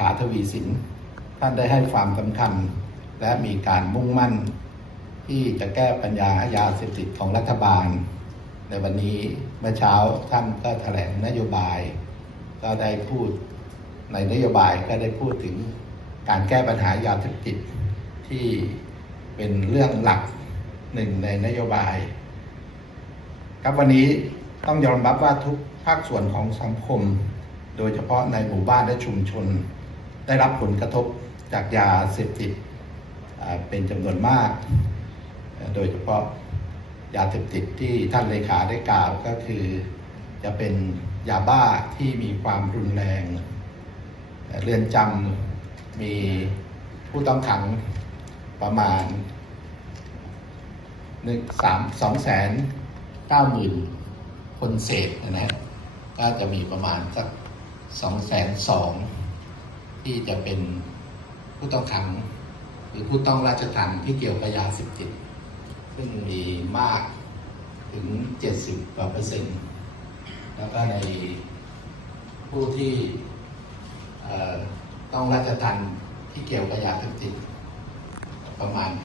ขาทวีสินท่านได้ให้ความสำคัญ และมีการมุ่งมั่น ที่จะแก้ปัญหายาเสพติดของรัฐบาล ในวันนี้เมื่อเช้าท่านก็แถลงนโยบาย ก็ได้พูดในนโยบายก็ได้พูดถึงการแก้ปัญหายาเสพติดที่เป็นเรื่องหลักหนึ่งในนโยบาย ครับวันนี้ต้องยอมรับว่าทุกภาคส่วนของสังคม โดยเฉพาะในหมู่บ้านและชุมชน ได้รับผลกระทบจากยาเสพติดเป็นจำนวนมาก โดยเฉพาะยาเสพติดที่ท่านเลขาได้กล่าวก็คือ จะเป็นยาบ้าที่มีความรุนแรงเอ่อเรือนจำมีผู้ต้องขังประมาณหนึ่งสามสองแสนเก้าหมื่นคนเศษนะฮะก็จะมีประมาณสักสองแสนสอง ที่จะเป็นผู้ต้องขัง หรือผู้ต้องราชทัณฑ์ที่เกี่ยวกับยาเสพติดซึ่งมีมากถึง 70กว่าเปอร์เซ็นต์แล้วก็ในผู้ที่ต้องราชทัณฑ์ที่เกี่ยวกับยาเสพติดประมาณ